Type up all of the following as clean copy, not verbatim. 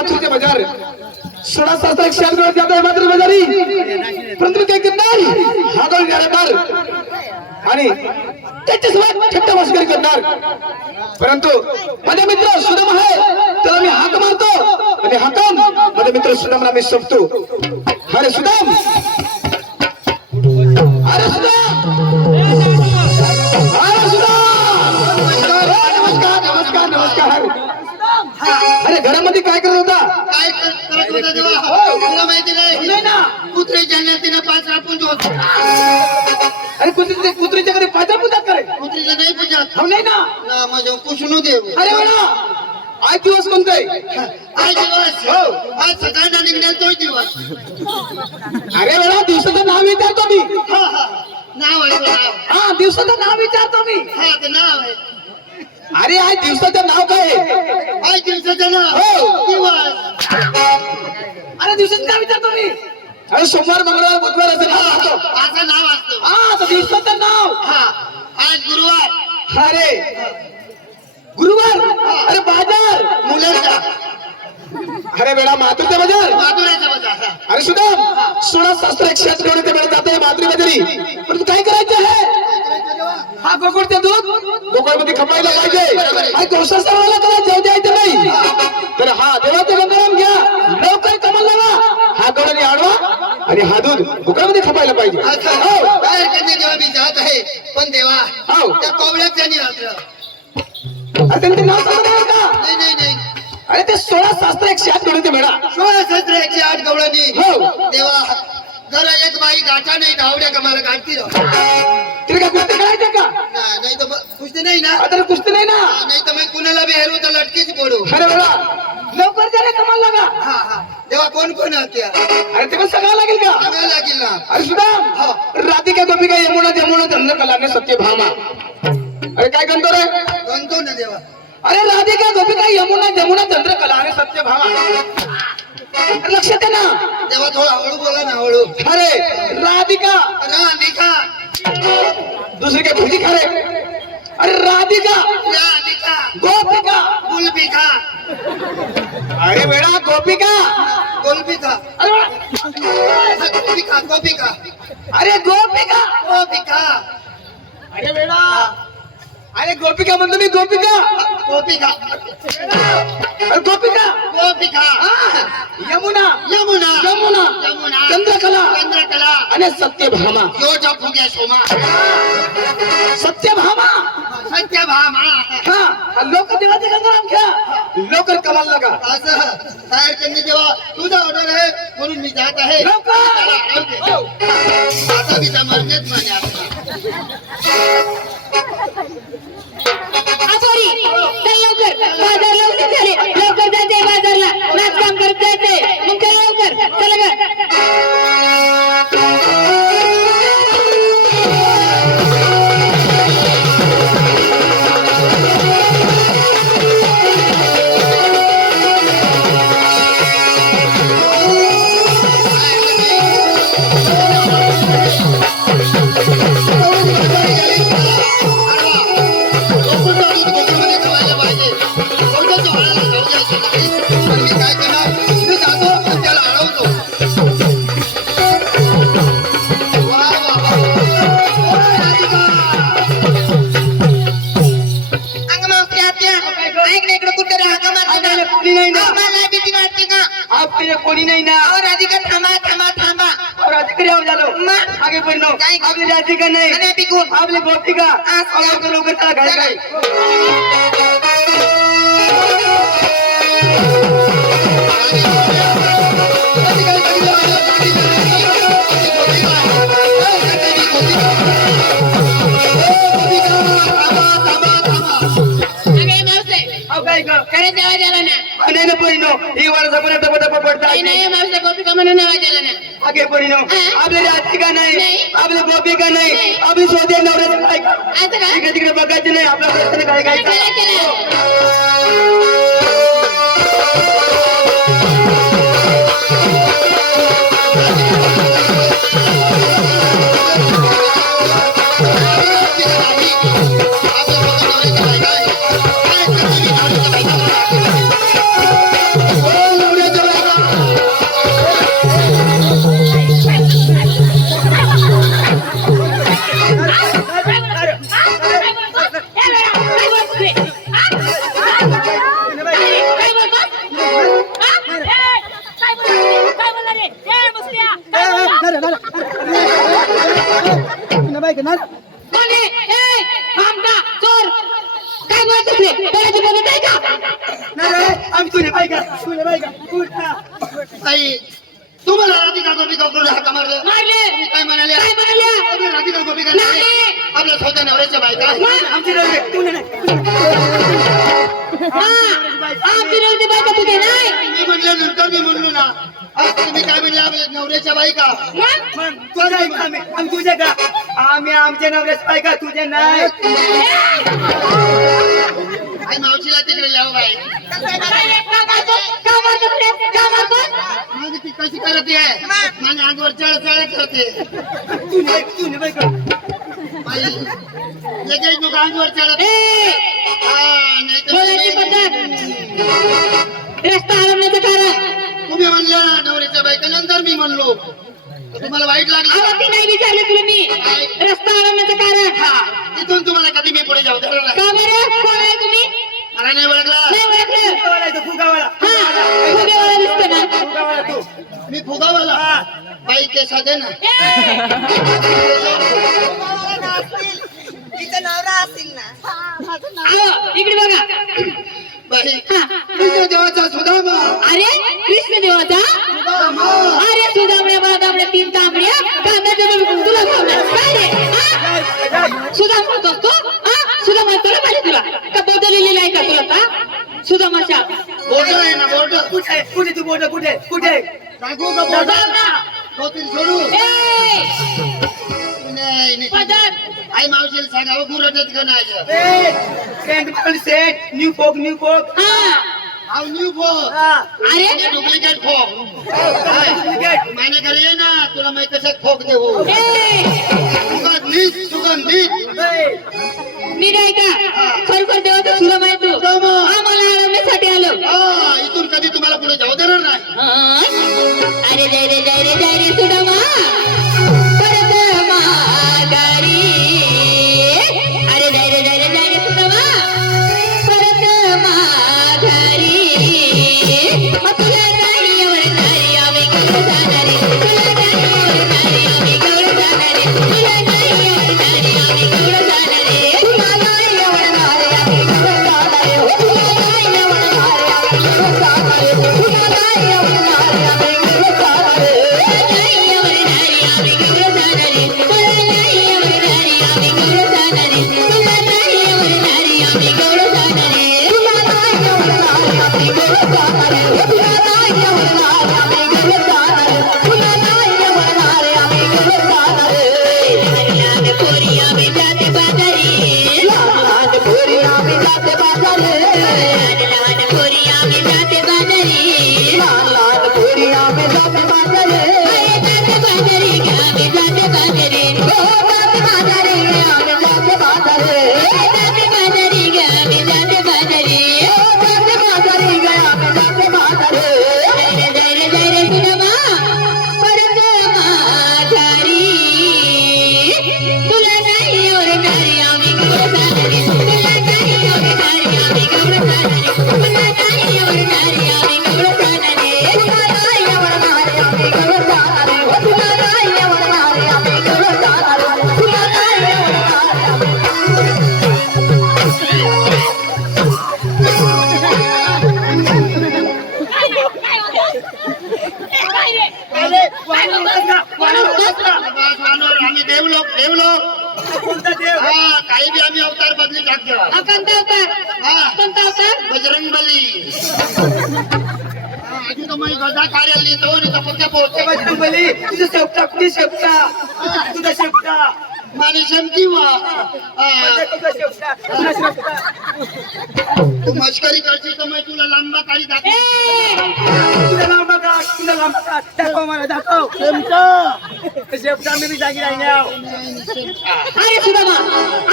माथुरचे बाजार 16 एक शाल मिळत जात आहे मात्र बाजारी परंतु काय करणार हा गोल गाडणार आणि त्याच्यासोबत थट्टा मस्करी करणार परंतु माझे मित्र सुदाम आहे त्याला मी हाक मारतो आणि हाकम माझे मित्र सुदामला मी सोपतो अरे सुदाम अरे सुदाम अरे सुदाम नमस्कार नमस्कार नमस्कार अरे घरामध्ये काय करत होता काय करत होता तेव्हा तुला माहिती नाही ना कुत्रे जाण्यातीने पाचरा पूजवत अरे कुत्रीच्या कडे पायचा पूजा करे कुत्रीला नाही पूजत हो नाही ना ना माझ्या पुसून देव अरे बडा आज दिवस कोणता आहे आज दिवस हो आज सकाळचा निघणार तोच दिवस अरे बडा दिवसाचं नाव विचारतो मी नाव आहे नाव हा दिवसाचं नाव विचारतो मी हा ते नाव आहे अरे आज दिवसाचं नाव काय आहे आज दिवसाचं नाव हो. दिवस अरे दिवसाचं नाव विचारतो मी अरे सोमवार मंगळवार बुधवार असं नाव असतो असं नाव असतं हा तर दिवसाचं नाव हा आज गुरुवार अरे गुरुवार अरे बाजार मुलांचा अरे बेडा मातृत्व बाजार माधुराचा बाजार अरे सुदाम 16 एक शाल मिळत जात आहे मातृ बाजारी परंतु काय करायचं आहे हा गोकुळचे दूध गोकुळमध्ये खपायला पाहिजे आणि कौशल वाला करा जाऊ द्यायचं नाही तर हा देवाचं गंगाराम घ्या लवकर कमाल लावा हा गवळणी आडवा आणि हा दूध गोकुळमध्ये खपायला पाहिजे हो. बाहेर कधी जेव्हा मी जात आहे पण देवा हो. त्या कोवळ्याच्या नाही रात्र अरे त्यांचे नाव सांगता का नाही नाही नाही अरे ते 16 एक शाल मिळते बेडा 16 गवळणी हो देवा जरा एक बाई गाठा नाही धावड्या का मला गाठती राव तिला काय कुस्ती करायचं का नाही तर कुस्ती नाही ना आता कुस्ती नाही ना नाही तर मग कुणाला बी हेरू तर लटकीच पडू अरे बेडा लवकर त्याला कमाल लागा हा हा देवा कोण कोण होत्या अरे ते पण सगळं लागेल का सांगायला लागेल ना अरे सुदाम राधिका गोपिका यमुना जमुना चंद्रकलाने सत्यभामा अरे काय म्हणतो रे गणतो ना देवा अरे राधिका गोपिका यमुना जमुना चंद्रकलाने सत्यभामा लक्षात आहे ना देवा थोडा हळू बोला ना हळू अरे राधिका राधिका दुसरी काय भुजी खरे अरे राधिका राधिका गोपिका गुलबिका अरे बेडा गोपिका गुलबिका अरे बेडा, गोपिका गोपिका अरे गोपिका गोपिका अरे बेडा अरे गोपिका म्हणतो मी गोपिका गोपिका अरे गोपिका गोपिका हा, यमुना यमुना यमुना यमुना चंद्रकला चंद्रकला आणि सत्यभामा योजा फुग्या सोमा सत्यभामा सत्यभामा हा लोक देवाचे गंगाराम घ्या लवकर कमाल लगा असं तयार करणे जेव्हा तुझा ऑर्डर आहे म्हणून मी जात आहे लवकर हो. आता मी मरण्यात माझ्या आभारी चल लवकर बाजार लवकर झाले लवकर जायचंय बाजारला नाच काम करत जायचंय मग चल लवकर चला कोणी नाही ना राधिका थांबा थांबा थांबा राधिका झालो आगे पडलो आपली राधिका नाही आपली गोपिका लवकर चला काय काय खरंच आवाज आला ना नाही ना परिणो ही वाला जमना टप टप पडता नाही मावसा गोपिका म्हणून आवाज आला ना आगे परिणो आपली राधिका नाही आपली गोपिका नाही आपली स्वतः नवऱ्याचं काय असं का तिकडे तिकडे बघायचं नाही आपल्या प्रश्न काय काय चला चला ओ कोण आहे? ए, आमका, चोर. काय बोलत असले? डोळ्याची बघत आहे का? ताई तुम्हाला राधिका गोपिका करून हाका मारलं मारले. तुम्ही काय म्हणाल्या काय म्हणाल्या? तुम्ही राधिका गोपिका नाही. नाही आपल्या स्वतः नवऱ्याच्या बायका हा, आमची नवरी बायका तुझी नाही. मी म्हटलं नंतर मी म्हणलो ना तुम्ही काय म्हणले आपल्या नवऱ्याच्या बायका मग? तुझे का आम्ही आमच्या नवऱ्याच बायका तुझे नाही आई मावशीला तिकडे लाव बाई का मारतो रे? का मारतो? मग ती कशी करते आहे माझ्या अंगावर चळ करते तुझे बायका बाई लगेच नको अंगावर चढत ए, नाही बोलायची तर पद्धत. रस्ता हलवण्याचं कारण. तुम्ही म्हणल्या ना नवऱ्याच्या बायका नंतर मी म्हणलो तर तुम्हाला वाईट लागलं अहो, ती नाही विचारली तुला मी. रस्ता हलवण्याचं कारण. हा तिथून तुम्हाला कधी मी पुढे जाऊ देणार नाही. का बरं? कोण आहे तुम्ही? मला नाही ओळखलं नाही ओळखलं. फुगावाला हा, फुगेवाला दिसतो ना. फुगावाला तू मी फुगावाला बाई केसा दे ना ए, तिचं नवरा असतील ना अहो, इकडे बघा. बाई हा. कृष्ण देवाचा सुदामा अरे कृष्ण देवाचा. सुदामा अरे सुदामड्या बादामड्या तीन तांबड्या कांद्याच्या डोळ्यातून तुला खावणार. काय रे? हा? सुदाम म्हणतोस तू? हा? सुदाम म्हणतो ना पाहिजे तुला का बोट लिहिलेलं आहे का तुला का? सुदामाच्या बोर्ड आहे ना बोर्ड कुठे तू बोट कुठे दाखवू का बोर्ड कोतील सोडू ए, नाही नाही पदर. आई मावशीला सांगावं गुरटच का नाही सेट न्यू फोक हा. हाव न्यू फोक अरे डुप्लिकेट फोक माझ्या घरी ये ना तुला माहिती कसं फोक देऊ ए, सुगंधित मी नाही का खरोखर देवाचा तुला माहित तू आम्हाला अडवण्यासाठी आलो. हा इथून कधी तुम्हाला पुढे जाऊ देणार नाही अरे जय रे सुदामा परत माघारी. अरे जय रे सुदामा परत माघारी. मग तुला नाही आवडणारी आम्ही गौर जाणारी. तुला नाही आवडणारी आम्ही गौर जाणारी. तुला नाही आवडणारी आम्ही गौर जाणारी. तुला नाही आवडणारी आम्ही गौर जाणारी. तुला नाही आवडणारी आम्ही गौर जाणारी. तुला नाही आवडणारी आम्ही गौर जाणारी. नाही आवडणारी आम्ही गौर जाणारी. तुला नाही आवडणारी आम्ही गौर जाणारी. तुला नाही आवडणारी आम्ही गौर जाणारी. तुला नाही आवडणारी आम्ही गौर जाणारी. तुला नाही आवडणारी आम्ही गौर जाणारी. तुला नाही आवडणारी आम्ही गौर जाणारी. लहान पोरी आम्ही जाते बाजारी. लहान पोरी आम्ही जाते बाजारी. लहान पोरी आम्ही जाते बाजारी. लहान पोरी आम्ही जाते बाजारी. जाते बाजारी ग आम्ही जाते बाजारी. हो जाते बाजारी आम्ही जाते बाजारी. जाते बाजारी ग आम्ही जाते बाजारी. हो जाते बाजारी ग आम्ही जाते बाजारी. जय रे सुदामा परत माघारी. तुला नाही आवडणारी आम्ही गौर जाणारी. तुला नाही आवडणारी आम्ही गौर जाणारी. तुला नाही आवडणारी आम्ही गौर जाणारी. तुला नाही आवडणारी आम्ही गौर जाणारी. तुला नाही आवडणारी आम्ही गौर जाणारी. तुला नाही आवडणारी आम्ही देवलोक कोणता देव हा काही बी आम्ही अवतार बदली टाकतो कोणता अवतार? हा कोणता अवतार? बजरंग बली अजून तर मी गदा कार्याला लिहितो आणि तपक्या पोहोचतो बजरंगबली तुझं शेपटा कुठे शेपटा तुझा शेपटा माने शमकी वा तुझा शेपटा तुझा शेपटा तू मस्करी करशील तर मी तुला लांबा काळी दाखव ए, तुझा लांबा काढ दाखव मला दाखव शेपटा मी जागी राहिली अरे सुदामा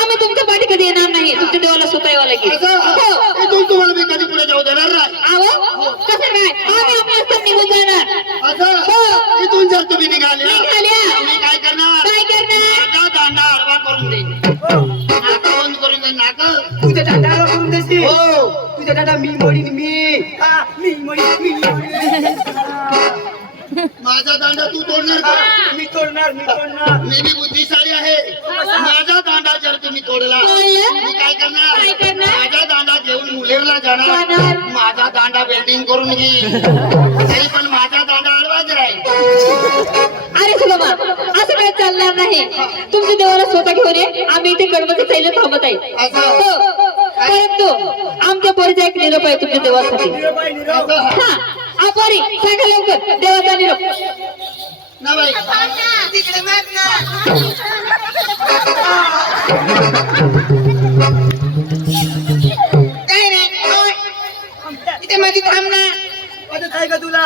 आम्ही तुमच्या पाठी कधी येणार नाही. तुमच्या देवाला स्वतः यावं लागेल. हो. इथून तुम्हाला मी कधी पुढे जाऊ देणार नाही आहो कसं काय आम्ही आपल्या स्थान निघून जाणार. असं इथून जर तुम्ही निघाल्या निघाल्या. मी काय करणार काय करणार? माझा दांडा आडवा करून देईन नाका बंद करून देईन नाक तुझ्या दादाला करून देशील हो तुझ्या दादा मी मोडीन मी मोडीन माझा दांडा तू तोडणार का? मी तोडणार मी बी बुद्धिशाली आहे. माझा दांडा जर तुम्ही तोडला तोडला? मी काय करणार? काय करणार? माझा दांडा घेऊन मुलेरला जाणार. जाणार. माझा दांडा वेल्डिंग करून घेईन तरी पण माझा दांडा आडवाच राहील. अरे सुदामा असं काय चालणार नाही. तुमच्या देवाला स्वतः घेऊन ये. आम्ही इथे गणपती चालले थांबत आहे. असं हो. परंतु आमच्या पोरीचा एक निरोप आहे तुमच्या देवासाठी. असं हा आपोरी सांगा लवकर देवाचा निरोप. ना बाई तिकडे माग ना. काय रे ओय. इथे मध्ये थांब ना. मदत आहे का तुला?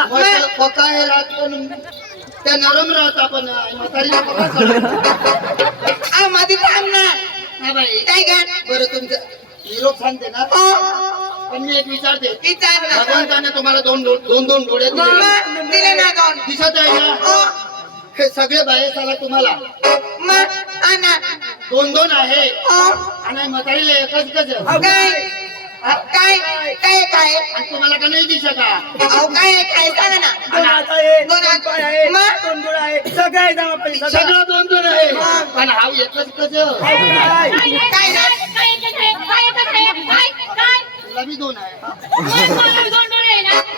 पक्का आहे रात पण त्या नरम राहत आपण म्हातारीला पक्का चालू. मध्ये थांब ना. ना बाई काय ग? बरं तुमचं निरोप सांगते ना पण मी एक विचारते विचार ना. भगवंताने तुम्हाला दोन डोळे दिले. मग दिले ना दोन. दिसत आहे ना हो. हे सगळे बाहेर झाला तुम्हाला मग आणा. दोन आहे हो. आणि म्हातारीला एकच आहे. काय काय काय काय आणि तुम्हाला का नाही दिसत का? अहो काय काय सांगा ना. दोन हात आहे, दोन हात. दोन पाय आहे, मग? दोन डोळे आहे, सगळं आहे जमा पैसा. सगळं दोन आहे पण हा एकच कस काय? काय ना. तुला बी दोन आहे.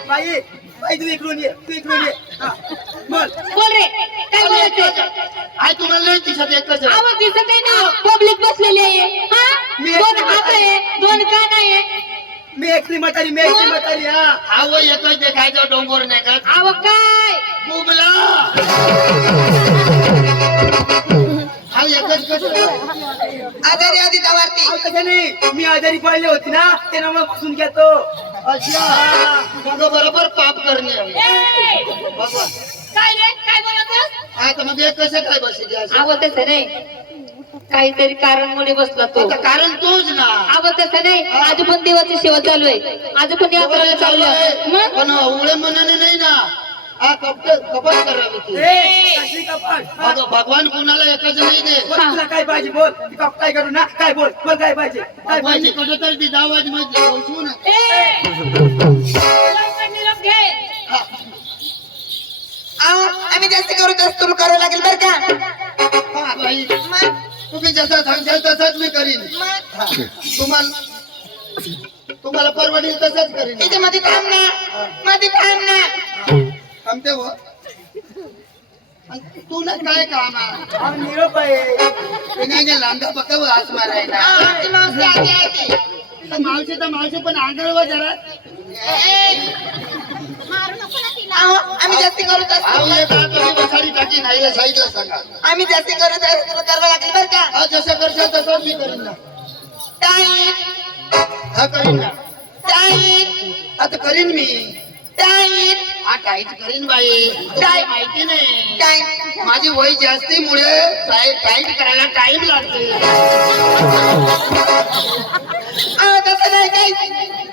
बाई बाई तू इकडून ये, तू इकडून ये. हा, बोल. बोल रे काय बोलायचं. आहे तुम्हाला नाही दिसत एकच आहे. आवाज दिसत आहे ना. पब्लिक बसलेली आहे. हा दोन हात आहे दोन कान आहे. मी एकली म्हातारी हा. हा व एकच देखायचं डोंगर नाही का आव काय बुबला हा एकच कस आजारी आधी दवारती. अहो, तसं नाही, मी आजारी पडले होती ना ते नाव बसून घेतो. अच्छा मग बरोबर पाप करणे आहे. भगवान काय रे काय बोलतोस. आता मग एक कसं काय बसली असं? आव तसं नाही काहीतरी कारणमुळे बसला तो. आता कारण तोच ना आव तसं नाही आज पण देवाची सेवा चालू आहे. आज पण यात्रा चालू आहे. मग पण उळे मनाने नाही ना हा कपट करावी ती. ए, कसली कपाट. हा, भगवान कुणाला एकच नाही दे. बोल, तुला काय पाहिजे बोल. ती कप काय करू ना काय बोल बोल काय पाहिजे काय भगवानची पाहिजे. कुठेतरी ती दावाज मध्ये पोहोचू ना. अहो आम्ही जास्त करू जास्त तुला करावं लागेल बरं का. हा बाई मग तुम्ही जसं सांगशाल तसंच मी करीन. मग हा, तुम्हाला परवडेल तसंच करीन. इथे मध्ये थांब ना. मध्ये थांब ना. थांबते हो. आणि तू ना काय काम आहे? हा, निरोप आहे. नाही लांदा बघा हात मारायला. ती मावशी आधी आहे ती. तर मावशी पण आंधळ जरा. अहो आम्ही जास्ती करू जास्त आऊ एक हात तुम्ही बसारी टाकी नाही साईडला सांगा. आम्ही जास्ती करू जास्त तुला करावं लागेल बरं का. हा जसं करशाल तसंच मी करीन ना. टाईट हा करीन ना. टाईट आता करीन मी. टाईट हा टाईट करीन बाई. काय माहिती नाही टाईट. माझी वय जास्तीमुळे टाईट करायला टाइम लागते. अहो तसं नाही काही.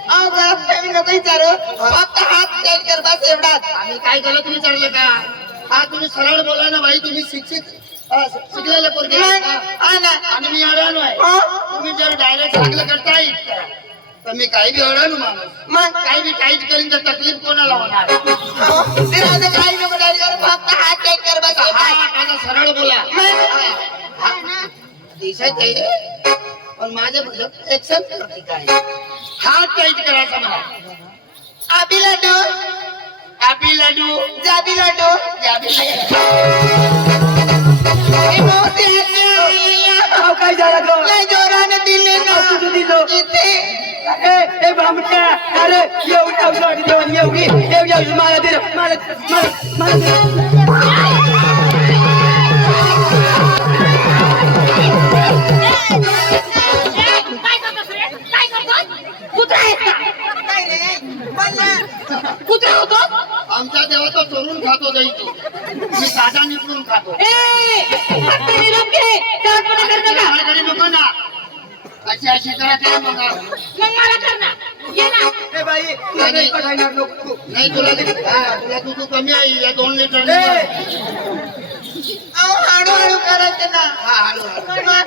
अहो बाप मी नको विचारू. फक्त हात टाईट कर बस एवढाच. आम्ही काय गलत विचारलं का? हा तुम्ही सरळ बोला ना बाई. तुम्ही शिकलेले पोरगे आहेत मग का? हा ना. आणि मी अडाणू आहे. हो. तुम्ही जर डायरेक्ट सांगलं का टाईट करा तर मी काही बी अडाणू माणूस. मग काही बी टाईट करीन तर तकलीफ कोणाला होणार? अहो, ते राहू दे, काही नको टाईट करू. फक्त हात टाईट कर बस एवढाच. हा आता सरळ बोला. मग दिसत आहे पण माझ्या म्हणजे एक्शन करते काय. हात टाईट करायचा मला. आबी लाडू आबी लाडू जाबी लाडू जाबी लाडू. हे मावशी आहेत अहो, काय झालं गं? लय जोराने दिले ना. अहो, तुझं दिलं. किती ए बामट्या अरे एवढी अवघड देवानी एवढी मला दे रे, मला दे. कुत्रा आहेस का. काय रे बोल ना. कुत्रा होतो. आमच्या देवा तो चोरून खातो दही तो. मी साधा निपडून खातो. फक्त निरोप घे. चालपणा करतो का. माझ्याकडे नको ना. अशी करत आहे मग. मग मला कर ना. ये ना. ए बाई तुला नाही पठायणार नको. नाही तुला तुला तू कमी आहे. या 2 लिटर ए, अहो हळूहळू करायचं ना. हा हळू हळू. मग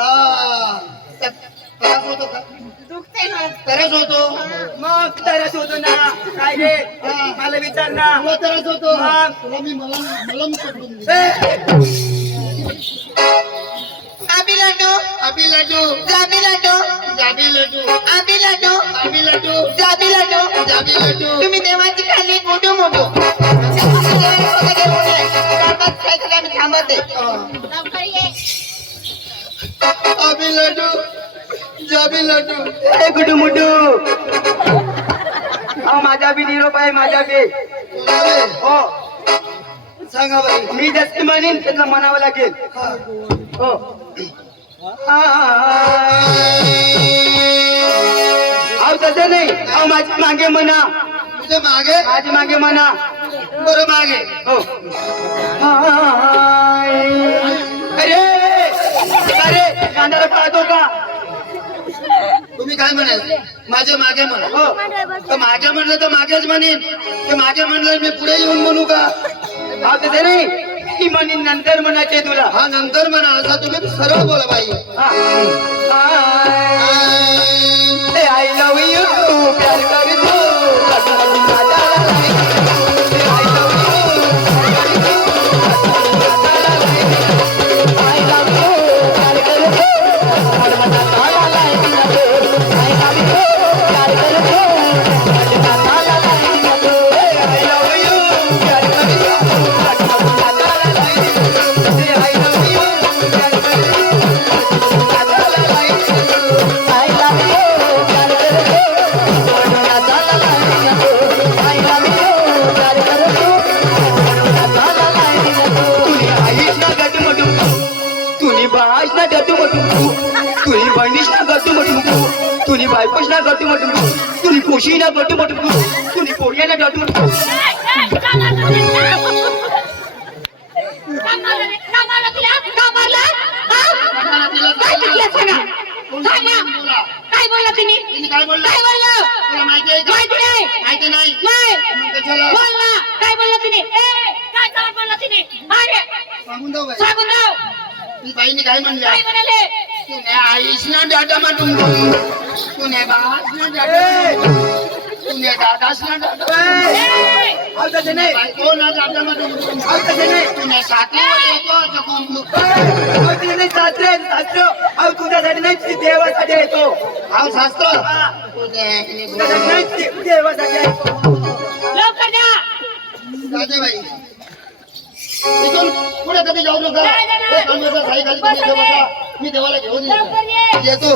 हा त्रास होतो का? तू दुखतंय ना. तरच होतो. मग तरच होतो ना. काय रे मला विचार ना. तुला तरच होतो. मग? तुला मी मलम पकडून देईन. आबी लाडू आबी लाडू जाबी लाडू जाबी लाडू आबी लाडू आबी लाडू जाबी लाडू जाबी लाडू तुम्ही देवाची खाली मोठू मोठू आम्ही थांबते. आबी लाडू जाबी लाडू ए गुडू मुडू. अहो माझा बी निरोप आहे. माझा बी. तुला रे हो सांगा बाई. मी जसं म्हणेन त्याचं म्हणावं लागेल. हो अहो तसं नाही. अहो माझ्या मागे म्हणा. तुझ्या मागे माझ्या मागे म्हणा. बरं मागे. हो अरे अरे कांद्याला पाहतो का. तुम्ही काय म्हणाल माझ्या मागे म्हणा. हो तर मागे म्हणलं तर मागेच म्हणेन. ते मागे म्हणलं मी पुढे येऊन म्हणू का. अहो तसं नाही. मी म्हणेन नंतर म्हणायचे तुला. हा नंतर म्हणा. असं तुम्ही सरळ बोला बाई. आय लव यू प्यार करतो. तुझी बहिणीच ना गट्टू म्हटू तुझी बायकोच ना गट्टू म्हटू तुझी पोशी ना गट्टू म्हटू तुझी पोळी ना गट्टू म्हटू. काय बोलला तुम्ही. तिने काय बोललं काय बोललो. तुला माहिती आहे का. माहिती नाही. माहिती नाही. नाही. मग कशाला बोलला. काय बोलला तिने. काय चावट बोलला तिने. अरे सांगून जाऊ बाई. सांगून जाऊ. ती बाईने काय म्हणलं काय म्हणाले. तुने आईश ना डाटा माटून तुने बास ना डाटा तुने दादास ना डाटा अहो तसं नाही. बायको ना डाटा माटून अहो तसं नाही. तुने साथी येतो जगून अहो तुझं नाही शास्त्र शास्त्र. अहो तुझ्यासाठी नाही ती देवासाठी येतो. हा शास्त्र हा. तुझ्यासाठी तुझ्यासाठी नाही ती देवासाठी येतो. लवकर द्या. राजे बाई इथून पुढे कधी जाऊ नका. नाही, नाही, नाही. हे कामाचा साई खाली तुम्ही इथे बसा. मी देवाला घेऊन लवकर ये. येतो.